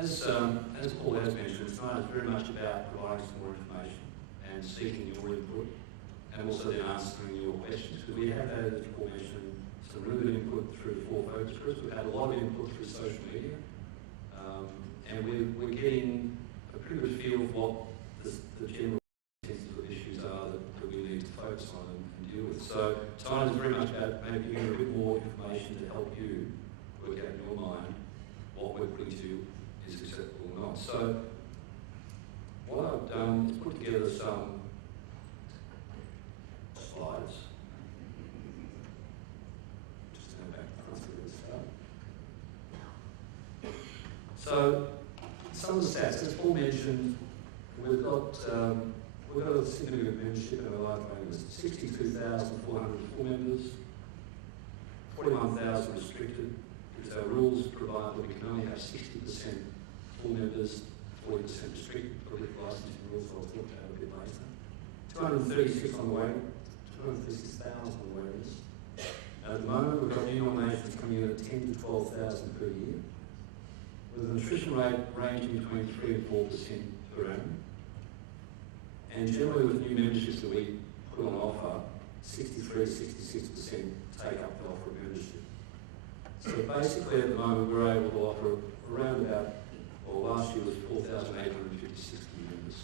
as Paul has mentioned, tonight is very much about providing some more information and seeking your input, and also then answering your questions. Because we have had, as Paul mentioned, some really good input through the 4 focus groups. We've had a lot of input through social media, and we're getting a pretty good feel of what the general sensitive issues are that we need to focus on and deal with. So tonight is very much about maybe giving you a bit more information to help you work out in your mind what we're putting to you is acceptable or not. So what I've done is put together some slides. Just turn back to the start. So some of the stats, as Paul mentioned, we've got a significant membership in our life members. 62,404 members, 41,000 restricted, because our rules provide that we can only have 60% full members, 40% restricted, political licensing rules I'll talk about a bit later. 236 on the waiting, 236,000 on the waiting list. At the moment, we've got new nominations coming in at 10 to 12,000 per year, with an attrition rate ranging between 3 and 4% per annum. And generally with new memberships that we put on offer, 63 to 66% take up the offer of membership. So basically at the moment we're able to offer around about, well last year was 4,856 new members.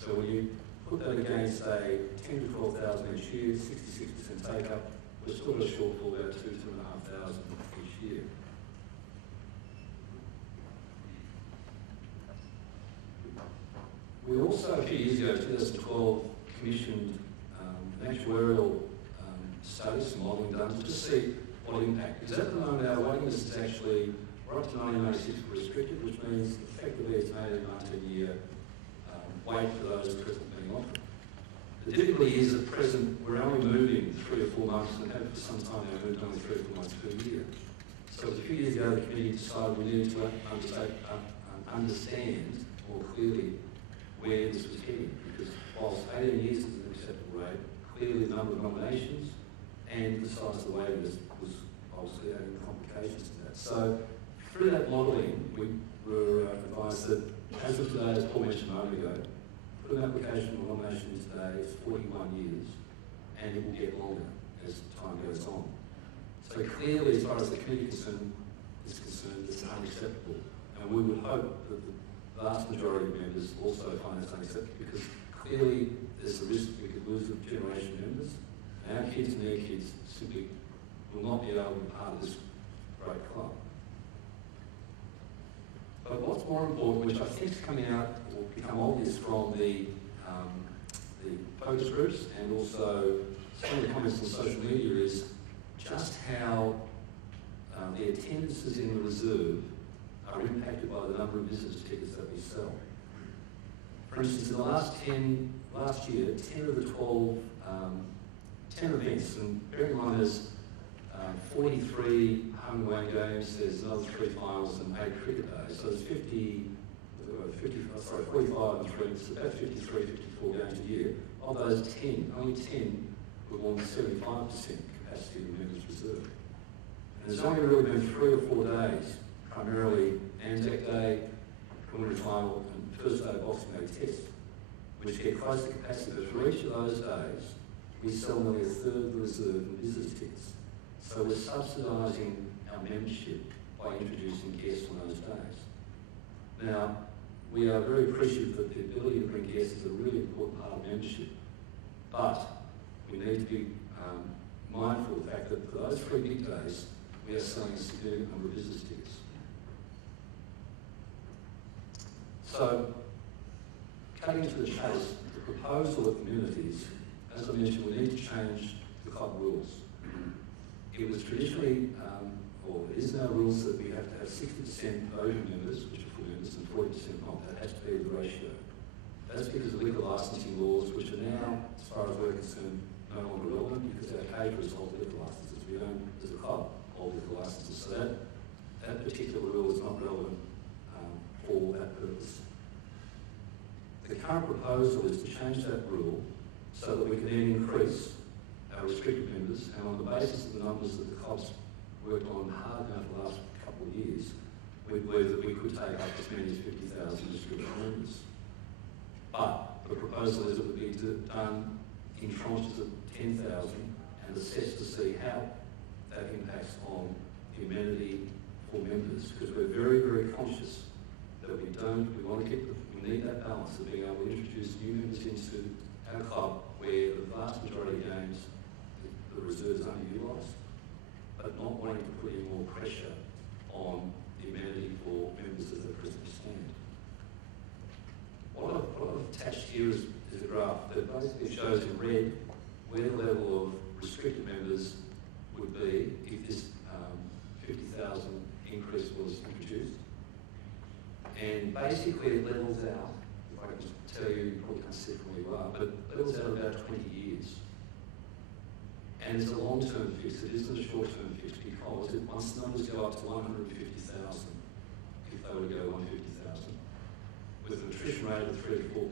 So when you put that against say 10 to 12,000 each year, 66% take up, we're still got a shortfall about 2,500 each year. We also, a few years ago, 2012, commissioned an actuarial study, some modelling done, to just see what impact. Because at the moment, our waiting list is actually, we're up to 1996 restricted, which means effectively it's an 18-19-year wait for those present being offered. The difficulty is at present, we're only moving 3 or 4 months, and have for some time now moved only 3 or 4 months per year. So a few years ago, the committee decided we needed to understand more clearly where this was heading, because whilst 18 years is an acceptable rate, clearly the number of nominations and the size of the waiting list was obviously adding complications to that. So through that modelling, we were advised that as of today, as Paul mentioned a moment ago, put an application for nomination today is 41 years, and it will get longer as time goes on. So clearly, as far as the committee is concerned, it's unacceptable, and we would hope that the vast majority of members also find this unacceptable, because clearly there's a risk we could lose a generation of members, and our kids and their kids simply will not be able to be part of this great club. But what's more important, which I think is coming out or become obvious from the focus groups and also some of the comments on social media, is just how the attendances in the reserve are impacted by the number of visitors tickets that we sell. For instance, in the last year, 10 of the 12, 10 events, and bearing in mind there's 43 home and away games, there's another 3 finals and 8 cricket days, so there's 45 and 3, it's about 53, 54 games a year. Of those 10, only 10 were more than 75% capacity of the members reserve. And there's only really been 3 or 4 days, primarily Anzac Day, preliminary final, and first day Boxing Day test, which get close to capacity. But for each of those days, we sell nearly a third of the reserve in visitors tickets. So we're subsidising our membership by introducing guests on those days. Now, we are very appreciative that the ability to bring guests is a really important part of membership, but we need to be mindful of the fact that for those 3 big days, we are selling a significant number of visitors tickets. So, cutting to the chase, the proposal of communities, as I mentioned, we need to change the club rules. It was traditionally, or it is now rules that we have to have 60% voting members, which are full members, and 40% not. That has to be the ratio. That's because of liquor licensing laws, which are now, as far as we're concerned, no longer relevant, because our caterers hold liquor licenses. We don't, as a club, hold liquor licenses. So that particular rule is not relevant for that purpose. The current proposal is to change that rule so that we can then increase our restricted members, and on the basis of the numbers that the club's worked on hard now for the last couple of years, we believe that we could take up as many as 50,000 distributor members. But the proposal is it would be done in tranches of 10,000 and assessed to see how that impacts on the amenity for members, because we're very, very conscious that we need that balance of being able to introduce new members into our club where the vast majority of games, the reserves are underutilised, but not wanting to put any more pressure on the amenity for members as they presently stand. What I've attached here is a graph that basically shows in red where the level of restricted members would be if this 50,000 increase was introduced. And basically it levels out, if I can just tell you, you probably can't see it from where you are, but it levels out about 20 years. And it's a long-term fix, it isn't a short-term fix, because once the numbers go up to 150,000, if they were to go 150,000, with an attrition rate of 3 to 4%,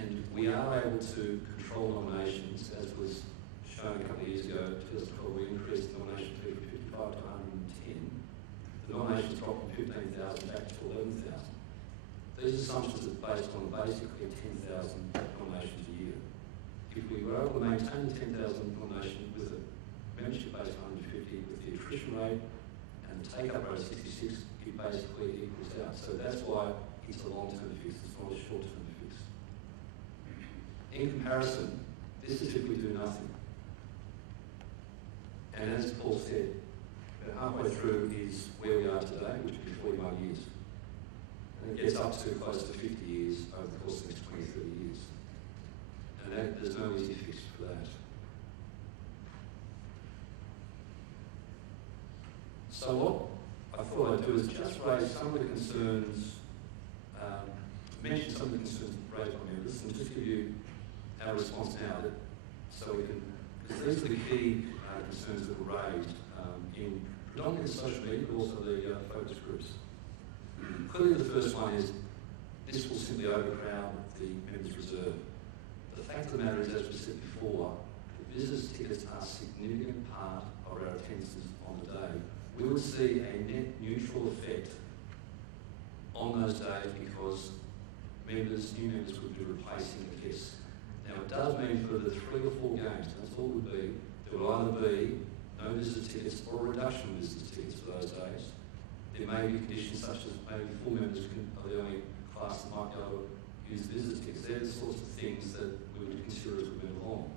and we are able to control nominations, as was shown a couple of years ago, 2012, we increased the nomination fee from 55 to 110. The nominations dropped from 15,000 back to 11,000. These assumptions are based on basically 10,000 nominations a year. If we were able to maintain the 10,000 nomination with a membership base of 150, with the attrition rate and the take-up rate of 66, it basically equals out. So that's why it's a long-term fix, it's not a short-term fix. In comparison, this is if we do nothing. And as Paul said, about halfway through is where we are today, which would be 41 years. And it gets up to close to 50 years over the course of the next 20, 30 years. And there's no easy fix for that. So what I thought I'd do is just raise some of the concerns, mention some of the concerns raised by members, and just give you our response now, so we can, because these are the key concerns that were raised in predominantly social media, but also the focus groups. Clearly the first one is, this will simply overcrowd the members' reserve. The fact of the matter is, as we said before, the visitors' tickets are a significant part of our attendances on the day. We would see a net neutral effect on those days because new members would be replacing the guests. Now it does mean for the 3 or 4 games, that's all it would be, there will either be no visitor tickets or a reduction in visitor tickets for those days. There may be conditions such as maybe full members are the only class that might go use visitor tickets. They're the sorts of things that we would consider as we move along.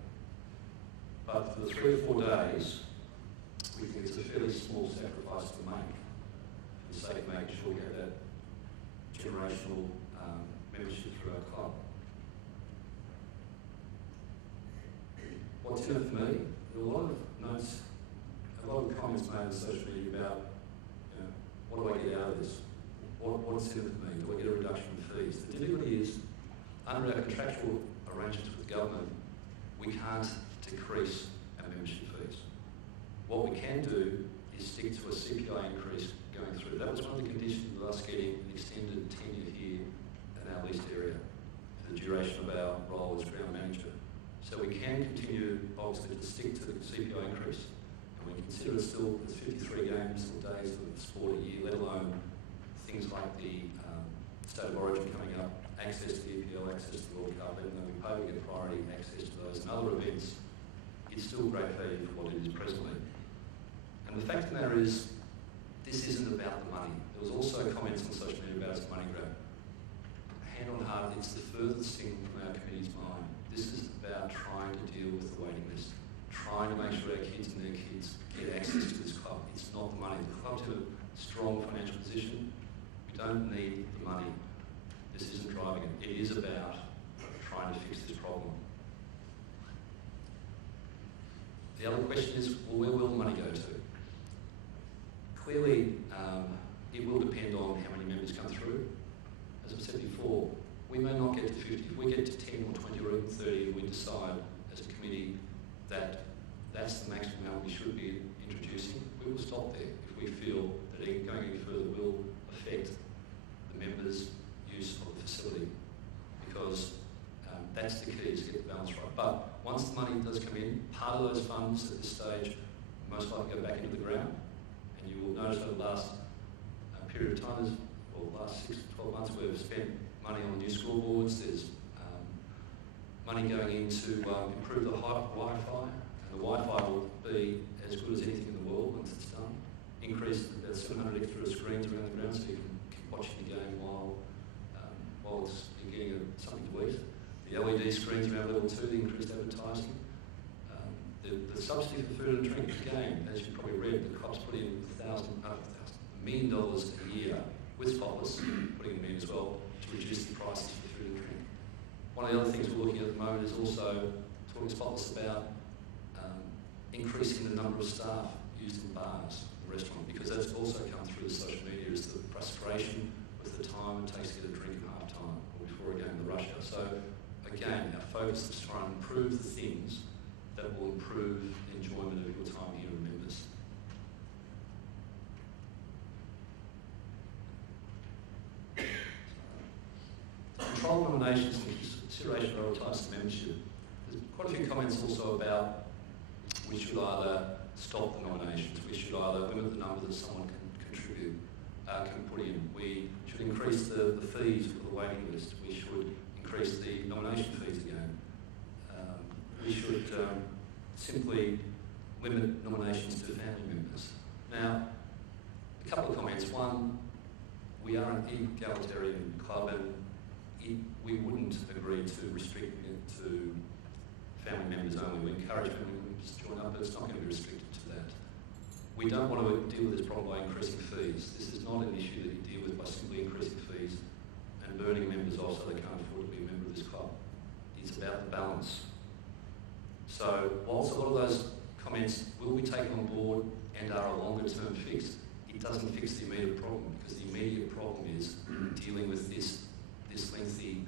But for the 3 or 4 days, we think it's a fairly small sacrifice to make for the sake of making sure we have that generational membership through our club. What's in it for me? There are a lot of notes, a lot of comments made on social media about, what do I get out of this? What's in it for me? Do I get a reduction in fees? The difficulty is, under our contractual arrangements with the government, we can't decrease our membership fees. What we can do is stick to a CPI increase going through. That was one of the conditions of us getting an extended tenure here in our leased area, for the duration of our role as ground manager. So we can continue, obviously, to stick to the CPI increase. And we consider it still, there's 53 games or days of sport a year, let alone things like the State of Origin coming up, access to the EPL, access to the World Cup, even though we pay, we get priority access to those and other events. It's still great value for what it is presently. And the fact of the matter is, this isn't about the money. There was also comments on social media about it's a money grab. Hand on heart, it's the furthest thing from our committee's mind. This is about trying to deal with the waiting list, trying to make sure our kids and their kids get access to this club. It's not the money. The club's in a strong financial position. We don't need the money. This isn't driving it. It is about trying to fix this problem. The other question is, well, where will the money go to? Clearly, it will depend on how many members come through. As I've said before, we may not get to 50. If we get to 10 or 20 or even 30 and we decide as a committee that that's the maximum amount we should be introducing, we will stop there if we feel that going any further will affect the members' use of the facility, because that's the key, is to get the balance right. But once the money does come in, part of those funds at this stage most likely go back into the ground, and you will notice over the last period of time, the last 6 to 12 months, we've spent money on new scoreboards. There's money going in to improve the Wi-Fi, and the Wi-Fi will be as good as anything in the world once it's done. Increase about 700 extra screens around the ground so you can keep watching the game while you're getting something to eat. The LED screens around level 2, the increased advertising. The subsidy for food and drink, again, as you probably read, the cops put in $1 million a year with Spotless, putting them in as well, to reduce the prices for food and drink. One of the other things we're looking at the moment is also talking to Spotless about increasing the number of staff used in bars and restaurants, because that's also come through the social media, is the frustration with the time it takes to get a drink at half time or before a game of the rush hour. So again, our focus is to try and improve the things that will improve the enjoyment of your time here with members. Control nominations and consideration of other types of membership. There's quite a few comments also about we should either stop the nominations, we should either limit the number that someone can contribute, can put in. We should increase the fees for the waiting list. We should increase the nomination fees again. We should simply limit nominations to family members. Now, a couple of comments. One, we are an egalitarian club, and we wouldn't agree to restricting it to family members only. We encourage family members to join up, but it's not going to be restricted to that. We don't want to deal with this problem by increasing fees. This is not an issue that you deal with by simply increasing fees and burning members off so they can't afford to be a member of this club. It's about the balance. So whilst a lot of those comments will be taken on board and are a longer term fix, it doesn't fix the immediate problem, because the immediate problem is dealing with this lengthy,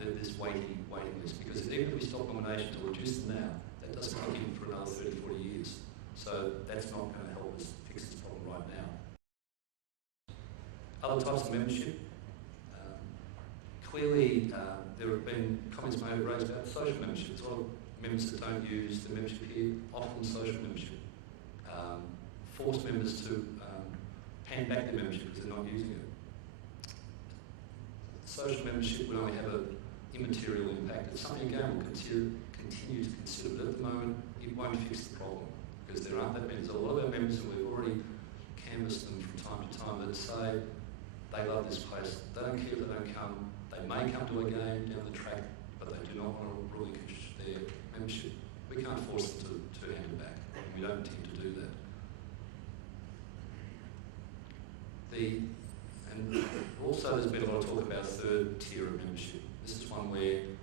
this waiting list. Because even if we stop nominations or reduce them now, that doesn't kick in for another 30, 40 years. So that's not going to help us fix this problem right now. Other types of membership. Clearly, there have been comments raised about social membership. There's a lot of members that don't use the membership here, often social membership. Force members to hand back their membership because they're not using it. Social membership would only have an immaterial impact. It's something, again, we'll continue to consider, but at the moment, it won't fix the problem, because there aren't that many. There's a lot of our members, and we've already canvassed them from time to time, that say they love this place. They don't care if they don't come. They may come to a game down the track, but they do not want to relinquish their membership. We can't force them to hand it back, and we don't intend to do that. And also there's been a lot of talk about a third tier of membership. This is one where you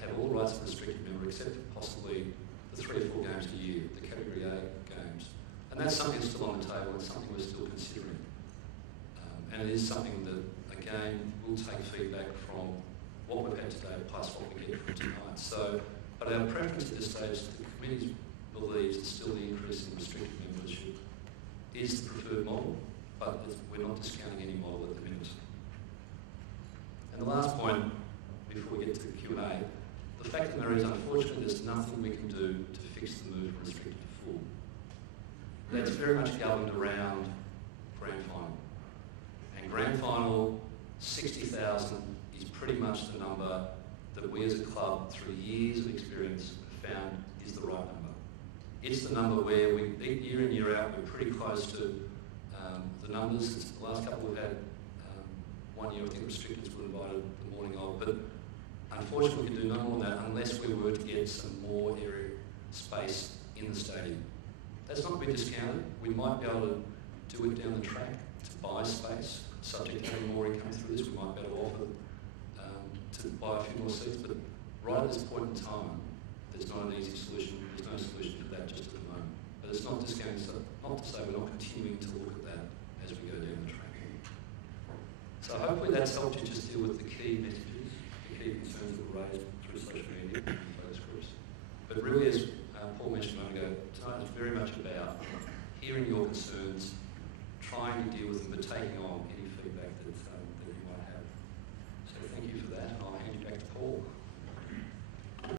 have all rights of a restricted member except possibly the 3 or 4 games a year, the Category A games. And that's something that's still on the table, and something we're still considering. And it is something that, again, we'll take feedback from what we've had today plus what we get from tonight. So, but our preference at this stage, the committee believes that still the increase in restricted membership is the preferred model, but we're not discounting any model at the minute. And the last point, before we get to Q&A, the fact of the matter is, unfortunately, there's nothing we can do to fix the move from restricted to full. That's very much governed around grand final. And grand final, 60,000 is pretty much the number that we as a club, through years of experience, have found is the right number. It's the number where we, year in, year out, we're pretty close to the numbers. It's the last couple we've had, one year I think restricteds were invited the morning of, but unfortunately we can do no more than that unless we were to get some more area space in the stadium. That's not to be discounted. We might be able to do it down the track to buy space, subject to having more income through this. We might be able to offer to buy a few more seats, but right at this point in time, there's not an easy solution. There's no solution to that just at the moment. But it's not discounting, so not to say we're not continuing to look at that as we go down the track. So hopefully that's helped you just deal with the key messages, the key concerns that were raised through social media and focus groups. But really, as Paul mentioned a moment ago, tonight is very much about hearing your concerns, trying to deal with them, but taking on any feedback that